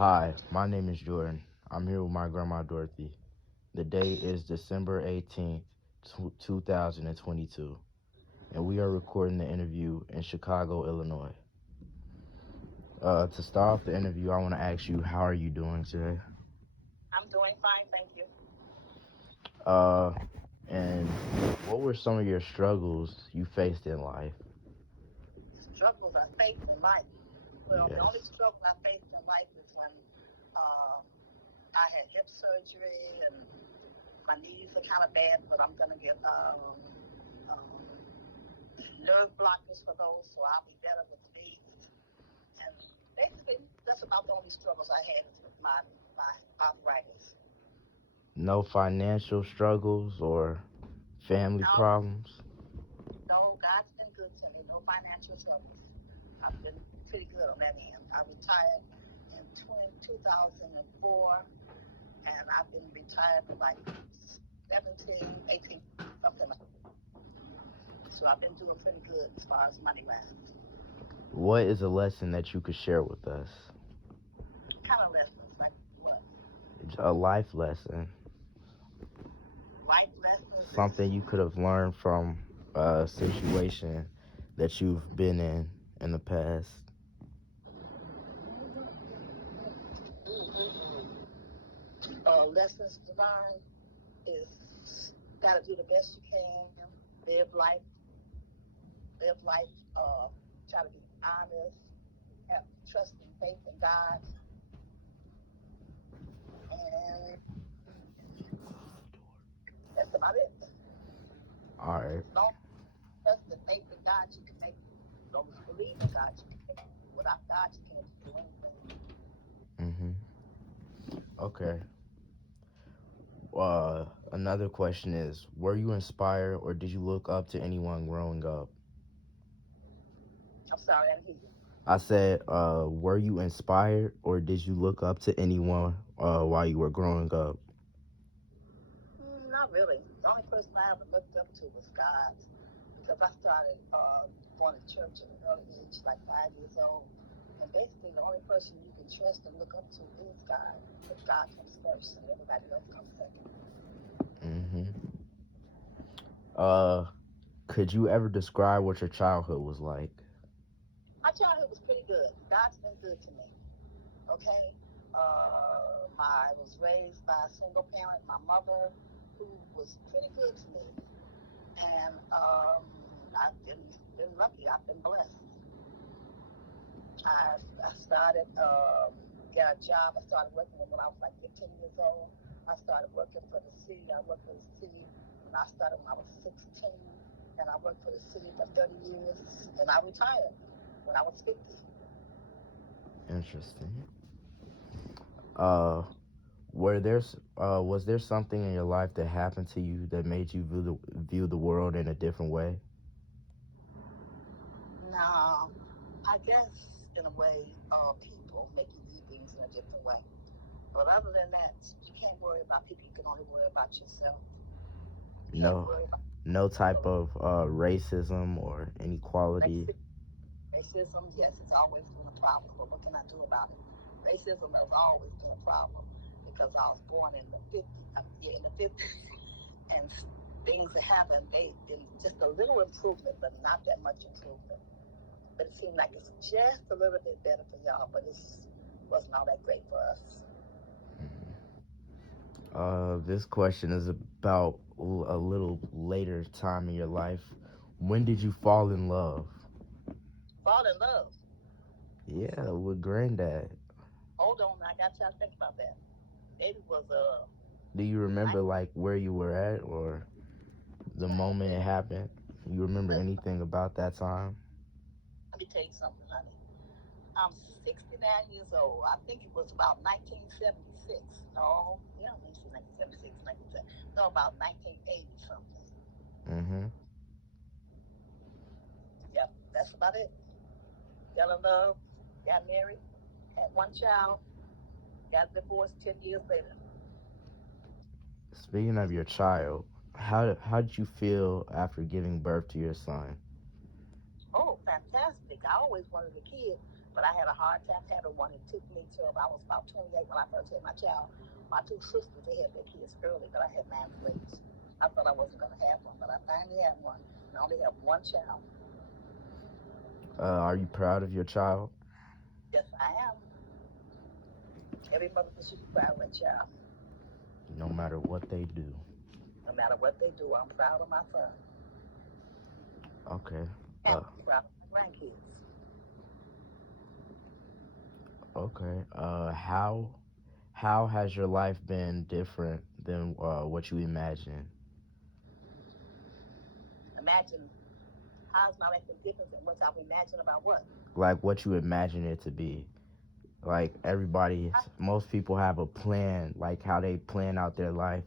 Hi, my name is Jordyn. I'm here with my grandma Dorothy. The day is December 18th, 2022, and we are recording the interview in Chicago, Illinois. To start off the interview, I want to ask you, how are you doing today? I'm doing fine, thank you. Uh, and what were some of your struggles you faced in life? Struggles I faced in life. Well, the only Yes. struggle I faced in life is when uh, I had hip surgery and my knees are kind of bad, but I'm going to get um, nerve blockers for those, so I'll be better with the knees. And basically, that's about the only struggles I had with my arthritis. No financial struggles or family No, problems? no, God's been good to me. No financial troubles. I've been pretty good on that end. I retired in 2004, and I've been retired for like 17, 18, something like that. So I've been doing pretty good as far as money wise. What is a lesson that you could share with us? Kind of lessons, like what? A life lesson. Life lessons Something is you could have learned from a situation that you've been in the past. lessons to learn is gotta do the best you can, live life, live life, try to be honest, have trust and faith in God, and that's about it. All right. As long as trust and faith in God, you can make it. As long as you believe in God, you can make it. Without God, you can't do anything. Mm-hmm. Okay. Another question is, were you inspired or did you look up to anyone growing up? I'm sorry, I didn't hear you. I said, were you inspired or did you look up to anyone while you were growing up? Not really. The only person I ever looked up to was God because I started going to church at an early age, like 5 years old. And basically, the only person you can trust and look up to is God. Because God comes first and everybody else comes second. Mm-hmm. Uh, could you ever describe what your childhood was like? My childhood was pretty good. God's been good to me. Okay. I was raised by a single parent, my mother, who was pretty good to me. And I've been lucky. I've been blessed. I started, got a job. I started working when I was like 15 years old. I started working for the city. I worked for the city when I started when I was 16. And I worked for the city for 30 years. And I retired when I was 50. Interesting. Uh, was there something in your life that happened to you that made you view the world in a different way? Now, I guess in a way, people make you do things in a different way. But other than that, you can't worry about people. You can only worry about yourself. You can't No, worry about no type people. of racism or inequality. Racism, racism, yes, it's always been a problem. But what can I do about it? Racism has always been a problem because I was born in the 50s, yeah, in the 50s, and things that happened, they did just a little improvement, but not that much improvement. But it seemed like it's just a little bit better for y'all, but it wasn't all that great for us. This question is about a little later time in your life. When did you fall in love? Fall in love. Yeah, with granddad. Hold on, I got y'all to think about that. Maybe it was Do you remember night. like where you were at or the moment it happened? You remember anything about that time? Let me tell you something, honey. I'm 69 years old. I think it was about 1976. No, yeah, 1976, 1970. No, about 1980 something. Mm-hmm. Yep, that's about it. Fell in love, got married, had one child, got divorced 10 years later. Speaking of your child, how did you feel after giving birth to your son? Oh, fantastic. I always wanted a kid. But I had a hard time having one. It took me till I was about 28 when I first had my child. My two sisters, they had their kids early, but I had mine late. I thought I wasn't going to have one, but I finally had one. And I only have one child. Are you proud of your child? Yes, I am. Every mother should be proud of their child. No matter what they do. No matter what they do, I'm proud of my son. Okay. And Uh, I'm proud of my grandkids. okay. How has your life been different than what you imagined? Imagine how's my life been different than what I've imagined about what? Like what you imagine it to be. Like everybody, I, most people have a plan, like how they plan out their life.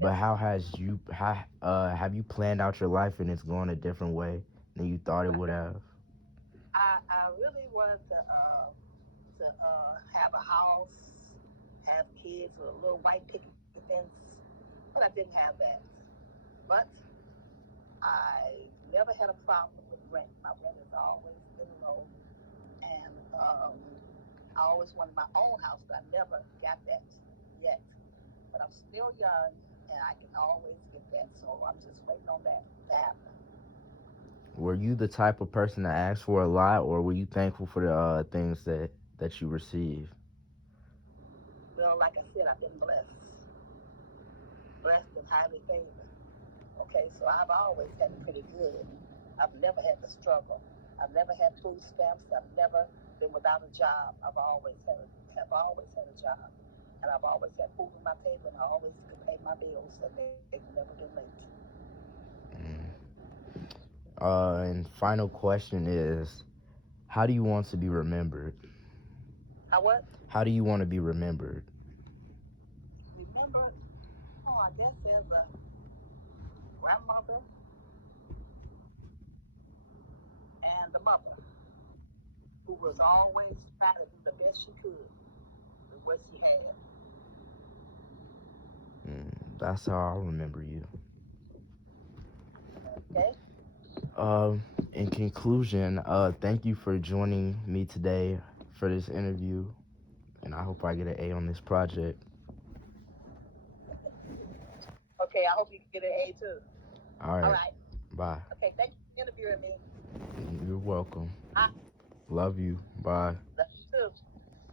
But yes, how have you planned out your life and it's going a different way than you thought it would have? I really wanted to have a house, have kids with a little white picket fence, but I didn't have that. But I never had a problem with rent. My rent has always been low, and I always wanted my own house, but I never got that yet. But I'm still young, and I can always get that. So I'm just waiting on that to happen. Were you the type of person that asked for a lot, or were you thankful for the things that you received? Well, like I said, I've been blessed and highly favored. Okay, so I've always had it pretty good. I've never had to struggle. I've never had food stamps. I've never been without a job. Have always had a job, and I've always had food on my table, and I always could pay my bills, and they've never been late. Mm. And final question is, how do you want to be remembered? How what? How do you want to be remembered? Remember? Oh, I guess as a grandmother and a mother who was always trying to do the best she could with what she had. Mm, that's how I'll remember you. Okay. In conclusion, thank you for joining me today for this interview, and I hope I get an A on this project. Okay. I hope you get an A too. All All right, right. bye. Okay. Thank you for interviewing me. You're welcome. Bye. Love you. Bye.